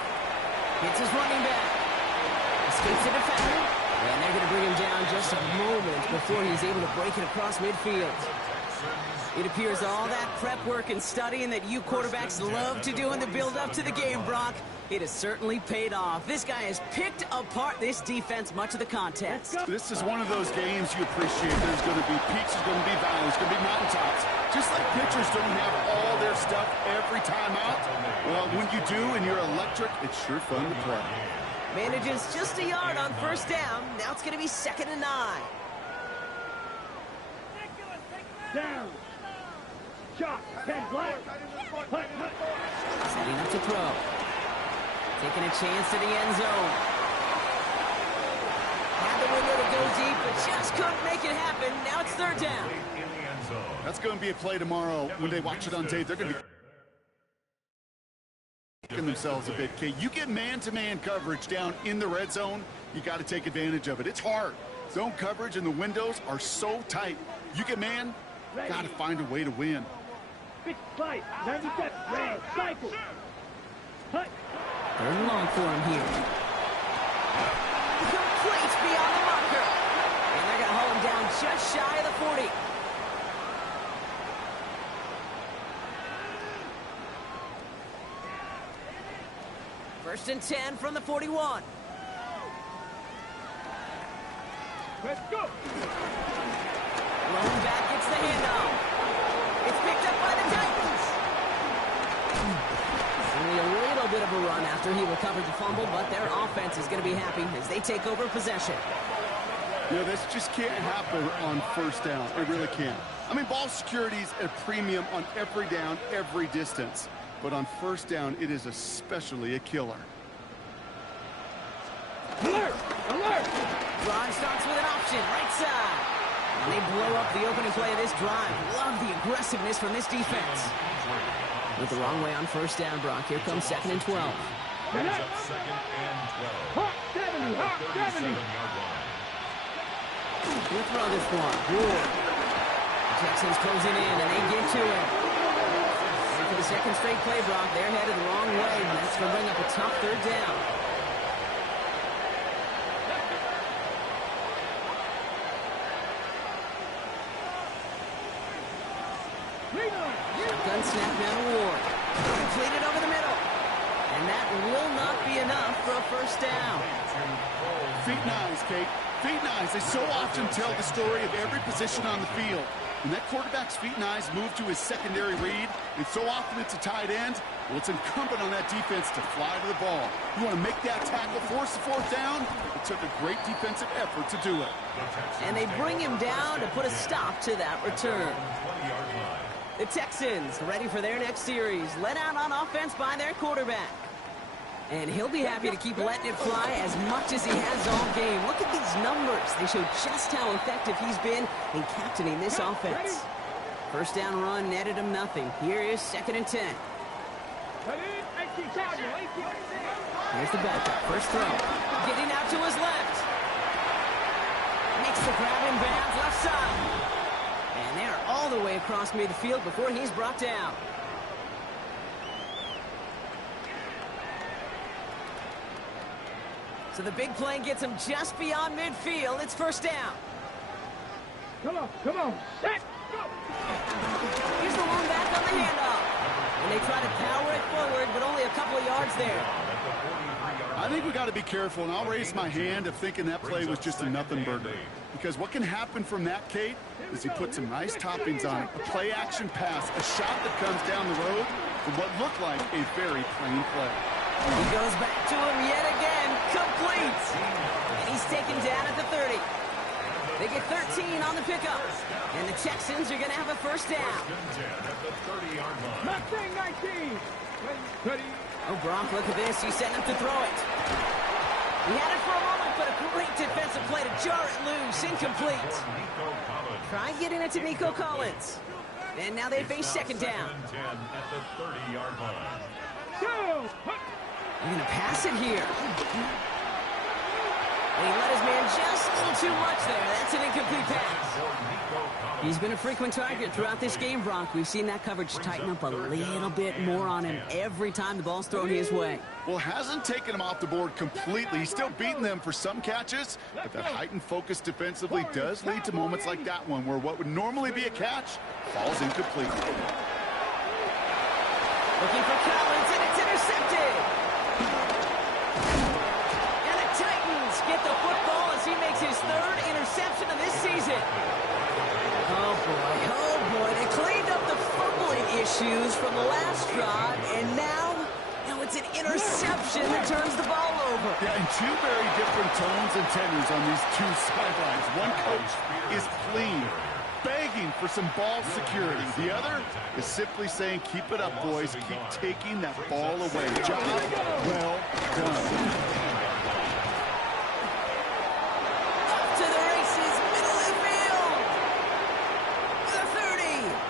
Hits his running back. Escapes the defender. And they're going to bring him down just a moment before he's able to break it across midfield. It appears all that prep work and studying that you quarterbacks love to do in the build-up to the game, Brock, it has certainly paid off. This guy has picked apart this defense much of the contest. This is one of those games you appreciate. There's going to be peaks, there's going to be valleys, there's going to be mountaintops. Just like pitchers don't have all their stuff every time out, well, when you do and you're electric, it's sure fun to play. Manages just a yard on 1st down. Now it's going to be 2nd and 9. Down. Shot. 10 black. Setting up to throw. Taking a chance to the end zone. Had the window to go deep, but just couldn't make it happen. Now it's 3rd down. In the end zone. That's going to be a play tomorrow. When they watch it on tape, they're going to be kicking themselves a bit, Kate. You get man-to-man coverage down in the red zone, you got to take advantage of it. It's hard. Zone coverage and the windows are so tight. You get man, got to find a way to win. Fix fight. 97. Red. Cycle. Hut. Third and long for him here. Complete beyond the marker. And they're going to hold him down just shy of the 40. First and 10 from the 41. Let's go. Rolling back gets the handoff. It's picked up by the Titans. Only a little bit of a run after he recovered the fumble, but their offense is going to be happy as they take over possession. You know, this just can't happen on first down. It really can't. I mean, ball security's at a premium on every down, every distance. But on first down, it is especially a killer. Alert! Alert! Ron starts with an option, right side. And they blow up the opening play of this drive. Love the aggressiveness from this defense. Went the wrong way on first down, Brock. Here comes 2nd and 12. Brings up 2nd and 12. Hot 70! Hot 70! He'll throw this one. Good. The Texans closing in, and they get to it. And for the second straight play, Brock, they're headed the wrong way, and that's going to bring up a tough third down. Shotgun snap down to Ward. Completed over the middle. And that will not be enough for a first down. Feet and eyes, Kate. Feet and eyes. They so often tell the story of every position on the field. When that quarterback's feet and eyes move to his secondary read, and so often it's a tight end, well, it's incumbent on that defense to fly to the ball. You want to make that tackle, force the fourth down? It took a great defensive effort to do it. And they bring him down to put a stop to that return. The Texans ready for their next series, led out on offense by their quarterback. And he'll be happy to keep letting it fly as much as he has all game. Look at these numbers. They show just how effective he's been in captaining this offense. First down run netted him nothing. Here is 2nd and 10. Here's the backup. First throw. Getting out to his left. Makes the grab in bounds left side. And they're all the way across midfield before he's brought down. So the big play gets him just beyond midfield. It's first down. Come on, come on. Set, go. Here's the one back on the handoff. And they try to power it forward, but only a couple of yards there. I think we got to be careful, and I'll raise my hand of thinking that play was just a nothing burger. Because what can happen from that, Kate, is he put some nice toppings on it. A play-action pass, a shot that comes down the road from what looked like a very plain play. He goes back to him yet again. Complete. And he's taken down at the 30. They get 13 on the pickup. And the Texans are going to have a first down. Mustang 19. Ready. Oh, Brock, look at this. He's setting up to throw it. He had it for a moment, but a great defensive play to jar it loose. Incomplete. Try getting it to Nico Collins. And now they face second down. Go. They're going to pass it here. And he let his man just a little too much there. That's an incomplete pass. He's been a frequent target throughout this game, Brock. We've seen that coverage tighten up a little bit more on him every time the ball's thrown his way. Well, hasn't taken him off the board completely. He's still beating them for some catches, but that heightened focus defensively does lead to moments like that one where what would normally be a catch falls incomplete. Looking for Collins, and it's intercepted. And the Titans get the football as he makes his third interception of this season. Oh, boy. They cleaned up the fumbling issues from the last drive, and now it's an interception that turns the ball over. Yeah, and two very different tones and tenors on these two sidelines. One coach is pleading, begging for some ball security. The other is simply saying, keep it up, boys. Keep taking that ball away. Job well done. To the races, middle of the field. The 30.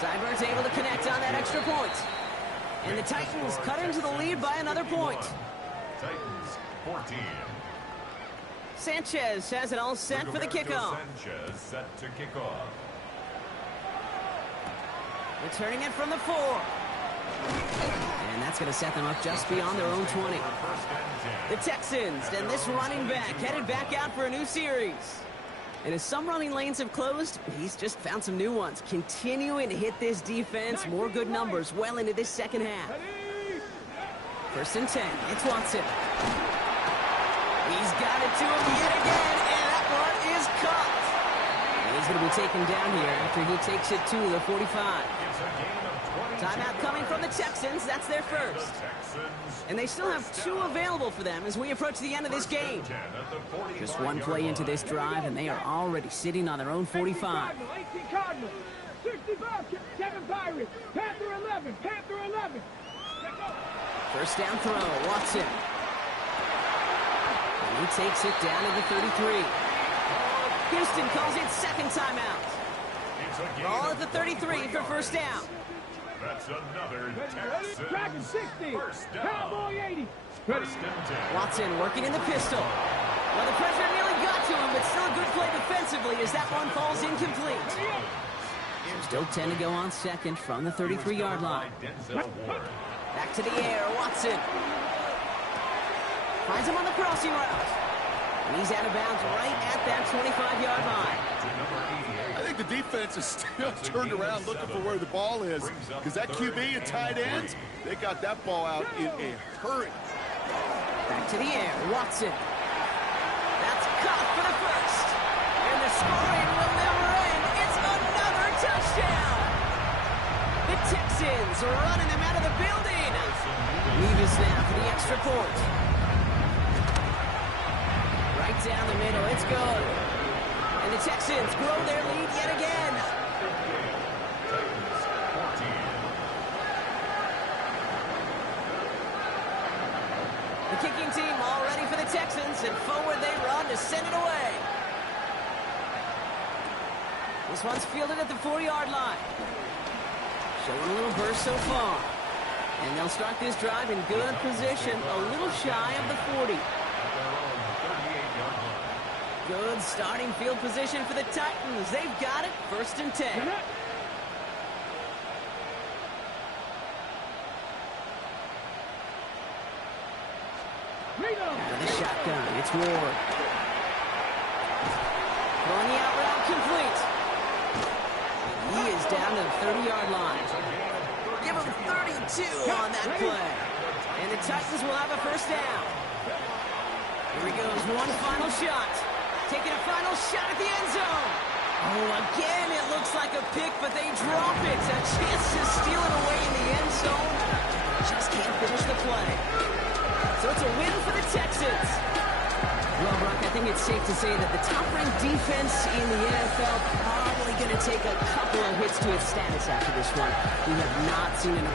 Seibert's able to connect on that extra point. And the Titans cut into the lead by another point. Titans 14. Sanchez has it all set for the kickoff. Sanchez set to kick off. Returning it from the 4. And that's going to set them up just beyond their own 20. The Texans and this running back headed back out for a new series. And as some running lanes have closed, he's just found some new ones. Continuing to hit this defense, more good numbers well into this second half. 1st and 10, it's Watson. He's got it to him yet again, and that one is caught. And he's going to be taken down here after he takes it to the 45. Timeout coming from the Texans. That's their first. And they still have 2 available for them as we approach the end of this game. Just one play into this drive, and they are already sitting on their own 45. 65, 7 Pirates, Panther 11, Panther 11. First down throw, Watson. And he takes it down to the 33. Houston calls it second timeout. Ball at the 33 for first down. That's another Texans. Dragon 60, First down. Cowboy 80. First and 10. Watson working in the pistol. Well, the pressure nearly got to him, but still a good play defensively as that one falls incomplete. Still 10 to go on second from the 33-yard line. Back to the air, Watson. Finds him on the crossing route. And he's out of bounds right at that 25-yard line. I think the defense is still turned around looking for where the ball is, because that QB and tight ends, they got that ball out in a hurry. Back to the air, Watson. That's caught for the first. And the scoring will never end. It's another touchdown. The Texans are running them out of the building. Levis now for the extra point. Right down the middle, it's good. And the Texans grow their lead yet again. The kicking team all ready for the Texans, and forward they run to send it away. This one's fielded at the 4-yard line. Showing a little burst so far. And they'll start this drive in good position, a little shy of the 40. Good starting field position for the Titans. They've got it, 1st and 10. Out of the shotgun, it's Ward. Throwing the out route complete. And he is down to the 30-yard line. Give him 32 on that play. And the Titans will have a first down. Here he goes, one final shot. Taking a final shot at the end zone. Oh, again, it looks like a pick, but they drop it. A chance to steal it away in the end zone. Just can't finish the play. So it's a win for the Texans. Well, Brock, I think it's safe to say that the top-ranked defense in the NFL probably going to take a couple of hits to its status after this one. We have not seen an